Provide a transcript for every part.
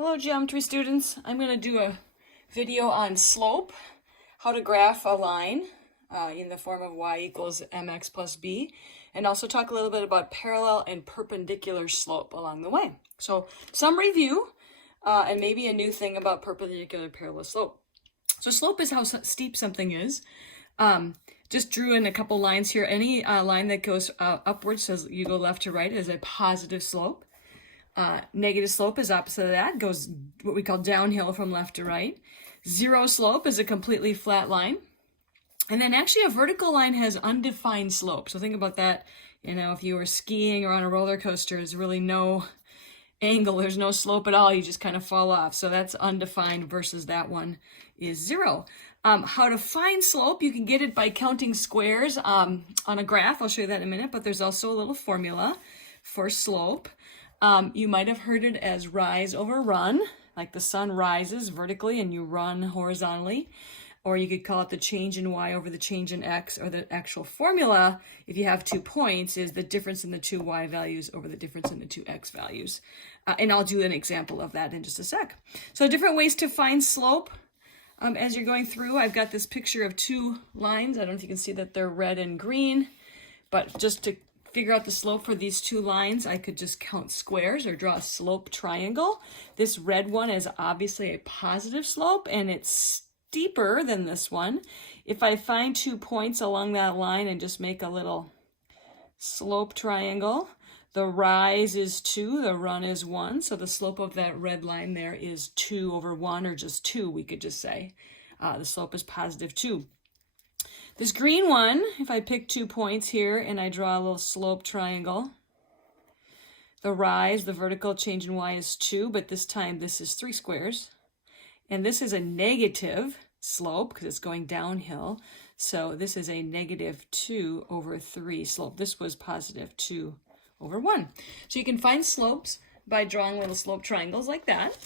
Hello geometry students. I'm going to do a video on slope, how to graph a line in the form of y equals mx plus b, and also talk a little bit about parallel and perpendicular slope along the way. So some review and maybe a new thing about perpendicular parallel slope. So slope is how steep something is. Just drew in a couple lines here. Any line that goes upwards, so you go left to right, is a positive slope. Negative slope is opposite of that, goes what we call downhill from left to right. Zero slope is a completely flat line. And then actually a vertical line has undefined slope. So think about that, if you were skiing or on a roller coaster, there's really no angle, there's no slope at all, you just kind of fall off. So that's undefined versus that one is zero. How to find slope, you can get it by counting squares on a graph. I'll show you that in a minute, but there's also a little formula for slope. You might have heard it as rise over run, like the sun rises vertically and you run horizontally. Or you could call it the change in y over the change in x, or the actual formula, if you have 2 points, is the difference in the two y values over the difference in the two x values. And I'll do an example of that in just a sec. So different ways to find slope. As you're going through, I've got this picture of two lines. I don't know if you can see that they're red and green, but just to figure out the slope for these two lines, I could just count squares or draw a slope triangle. This red one is obviously a positive slope and it's steeper than this one. If I find 2 points along that line and just make a little slope triangle, the rise is 2, the run is 1. So the slope of that red line there is 2 over 1, or just 2, we could just say. The slope is positive 2. This green one, if I pick 2 points here and I draw a little slope triangle, the rise, the vertical change in y is 2, but this time this is 3 squares. And this is a negative slope because it's going downhill. So this is a negative 2 over 3 slope. This was positive 2 over 1. So you can find slopes by drawing little slope triangles like that.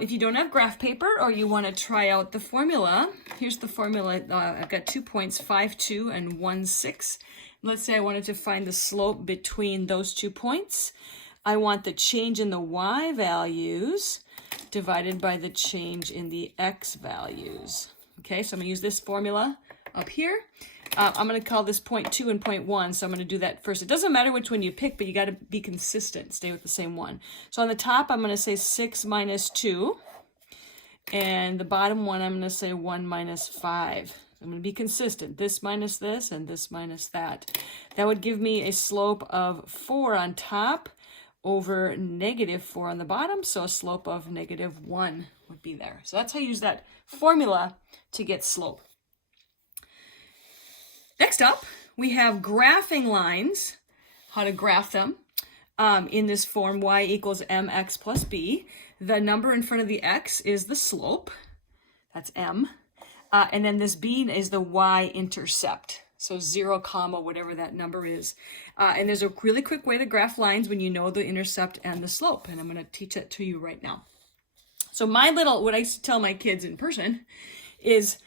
If you don't have graph paper or you want to try out the formula, here's the formula. I've got 2 points, 5, 2, and 1, 6. Let's say I wanted to find the slope between those 2 points. I want the change in the y values divided by the change in the x values. Okay, so I'm going to use this formula up here. I'm going to call this point 2 and point 1, so I'm going to do that first. It doesn't matter which one you pick, but you got to be consistent, stay with the same one. So on the top, I'm going to say 6 minus 2, and the bottom one, I'm going to say 1 minus 5. I'm going to be consistent, this minus this, and this minus that. That would give me a slope of 4 on top over negative 4 on the bottom, so a slope of negative 1 would be there. So that's how you use that formula to get slope. Next up, we have graphing lines, how to graph them in this form y equals mx plus b. The number in front of the x is the slope, that's m, and then this b is the y-intercept. So 0, comma, whatever that number is. And there's a really quick way to graph lines when you know the intercept and the slope. And I'm going to teach that to you right now. So what I used to tell my kids in person is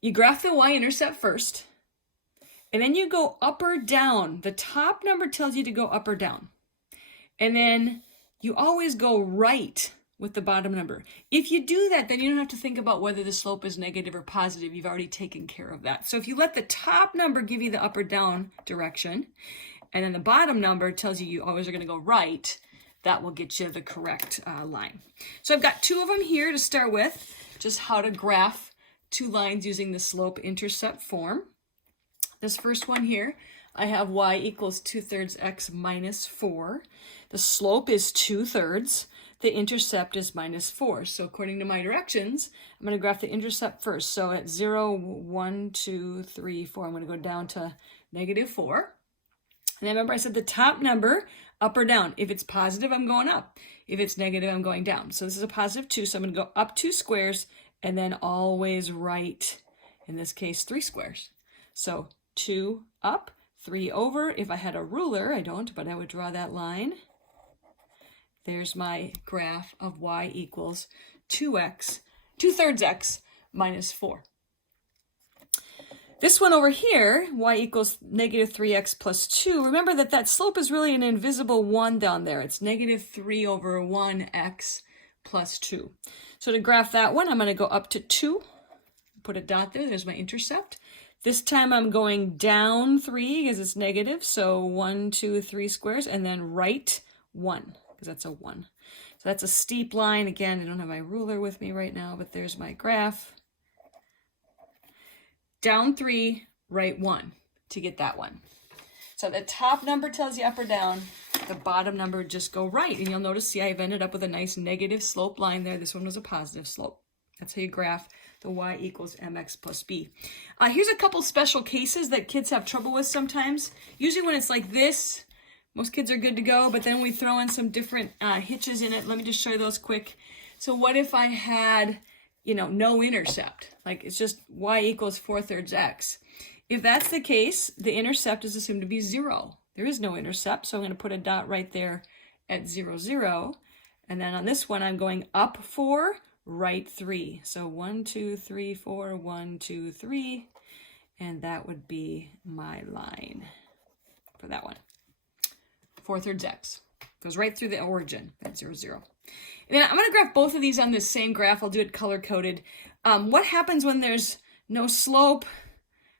you graph the y-intercept first, and then you go up or down. The top number tells you to go up or down. And then you always go right with the bottom number. If you do that, then you don't have to think about whether the slope is negative or positive. You've already taken care of that. So if you let the top number give you the up or down direction, and then the bottom number tells you always are going to go right, that will get you the correct line. So I've got 2 of them here to start with, just how to graph 2 lines using the slope-intercept form. This first one here, I have y equals 2/3 x minus 4. The slope is 2/3. The intercept is minus 4. So according to my directions, I'm going to graph the intercept first. So at 0, 1, 2, 3, 4, I'm going to go down to negative 4. And then remember I said the top number, up or down. If it's positive, I'm going up. If it's negative, I'm going down. So this is a positive 2, so I'm going to go up 2 squares and then always right, in this case, 3 squares. So 2 up, 3 over. If I had a ruler, I don't, but I would draw that line. There's my graph of y equals 2/3 x minus 4. This one over here, y equals negative 3x plus 2. Remember that slope is really an invisible 1 down there. It's negative 3 over 1x plus 2. So to graph that one, I'm going to go up to 2, put a dot there, there's my intercept. This time I'm going down 3 because it's negative, so 1, 2, 3 squares, and then right 1, because that's a 1. So that's a steep line. Again, I don't have my ruler with me right now, but there's my graph. Down 3, right 1 to get that one. So the top number tells you up or down, the bottom number just go right. And you'll notice, see, I've ended up with a nice negative slope line there. This one was a positive slope. That's how you graph the y equals mx plus b. Here's a couple special cases that kids have trouble with sometimes. Usually when it's like this, most kids are good to go, but then we throw in some different hitches in it. Let me just show you those quick. So what if I had, no intercept? Like it's just y equals 4/3 x. If that's the case, the intercept is assumed to be 0. There is no intercept, so I'm going to put a dot right there at 0, 0. And then on this one, I'm going up 4, right 3. So 1, 2, 3, 4, 1, 2, 3. And that would be my line for that one. 4/3 x. Goes right through the origin at 0, 0. And then I'm going to graph both of these on this same graph. I'll do it color-coded. What happens when there's no slope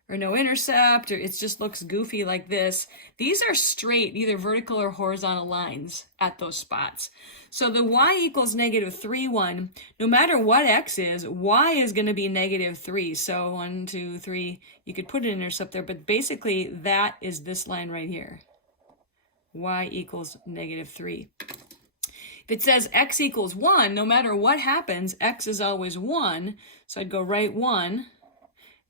or no intercept, or it just looks goofy like this? These are straight, either vertical or horizontal lines at those spots. So the y equals negative 3, 1, no matter what x is, y is going to be negative 3. So 1, 2, 3, you could put an intercept there, but basically that is this line right here. Y equals negative 3. If it says x equals 1, no matter what happens, x is always 1. So I'd go right 1,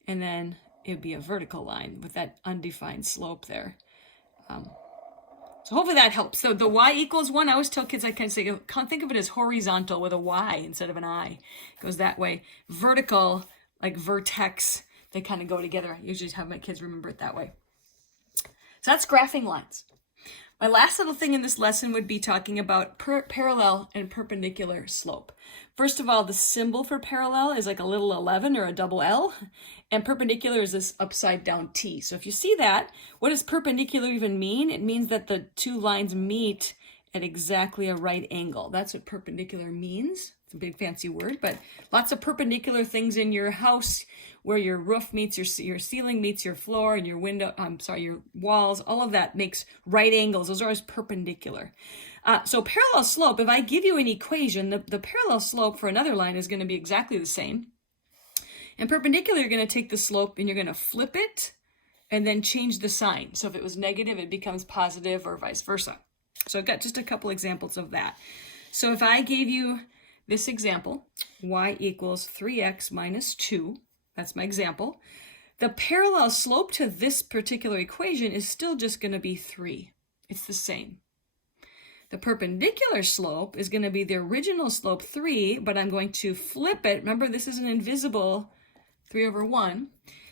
and then it'd be a vertical line with that undefined slope there. So hopefully that helps. So the y equals 1, I always tell kids, I kind of say, think of it as horizontal with a y instead of an I. It goes that way. Vertical, like vertex, they kind of go together. I usually have my kids remember it that way. So that's graphing lines. My last little thing in this lesson would be talking about parallel and perpendicular slope. First of all, the symbol for parallel is like a little 11 or a double L, and perpendicular is this upside down T. So if you see that, what does perpendicular even mean? It means that the two lines meet at exactly a right angle. That's what perpendicular means. It's a big fancy word, but lots of perpendicular things in your house where your roof meets your ceiling meets your floor, and your your walls, all of that makes right angles. Those are always perpendicular. So parallel slope, if I give you an equation, the parallel slope for another line is going to be exactly the same. And perpendicular, you're going to take the slope and you're going to flip it and then change the sign. So if it was negative, it becomes positive, or vice versa. So I've got just a couple examples of that. So if I gave you this example, y equals 3x minus 2, that's my example. The parallel slope to this particular equation is still just going to be 3. It's the same. The perpendicular slope is going to be the original slope 3, but I'm going to flip it. Remember, this is an invisible 3/1.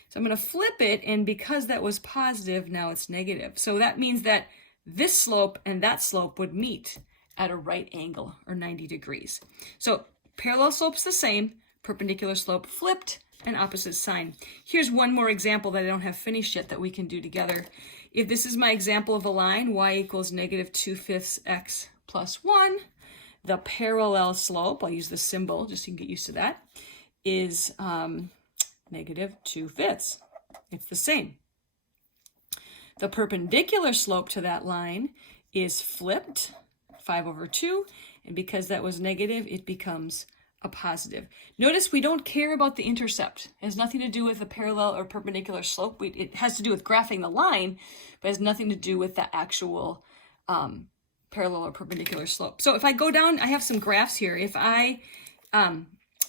So I'm going to flip it, and because that was positive, now it's negative. So that means that this slope and that slope would meet at a right angle, or 90 degrees. So parallel slope's the same, perpendicular slope flipped, and opposite sign. Here's one more example that I don't have finished yet that we can do together. If this is my example of a line, y equals negative 2/5 x plus 1, the parallel slope, I'll use the symbol just so you can get used to that, is negative 2/5. It's the same. The perpendicular slope to that line is flipped, 5/2, and because that was negative, it becomes a positive. Notice we don't care about the intercept. It has nothing to do with the parallel or perpendicular slope. It has to do with graphing the line, but it has nothing to do with the actual parallel or perpendicular slope. So if I go down, I have some graphs here. If I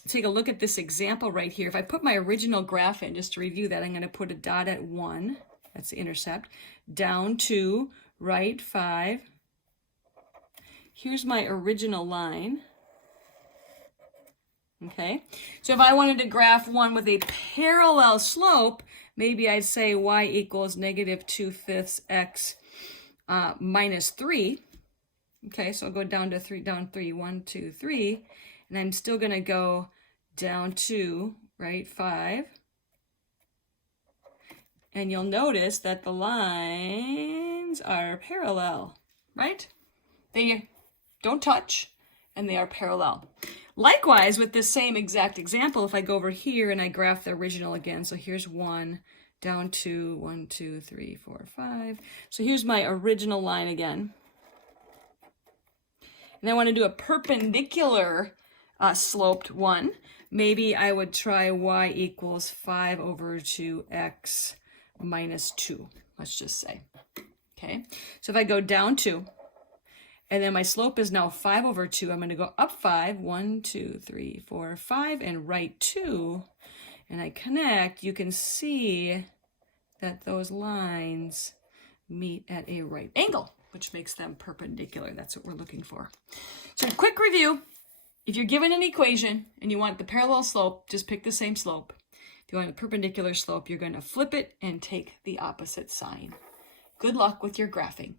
take a look at this example right here, if I put my original graph in, just to review that, I'm going to put a dot at 1, that's the intercept, down 2, right 5. Here's my original line. Okay, so if I wanted to graph one with a parallel slope, maybe I'd say y equals negative 2/5 x minus 3. Okay, so I'll go down to 3, down 3, 1, 2, 3, and I'm still going to go down 2, right, 5. And you'll notice that the lines are parallel, right? They don't touch, and they are parallel. Likewise, with this same exact example, if I go over here and I graph the original again, so here's 1, down 2, 1, 2, 3, 4, 5. So here's my original line again. And I want to do a perpendicular sloped one. Maybe I would try y equals 5 over 2x minus 2, let's just say. Okay, so if I go down 2, and then my slope is now 5 over 2, I'm going to go up 5, 1, 2, 3, 4, 5, and right 2, and I connect, you can see that those lines meet at a right angle, which makes them perpendicular. That's what we're looking for. So quick review, if you're given an equation and you want the parallel slope, just pick the same slope. If you want a perpendicular slope, you're going to flip it and take the opposite sign. Good luck with your graphing.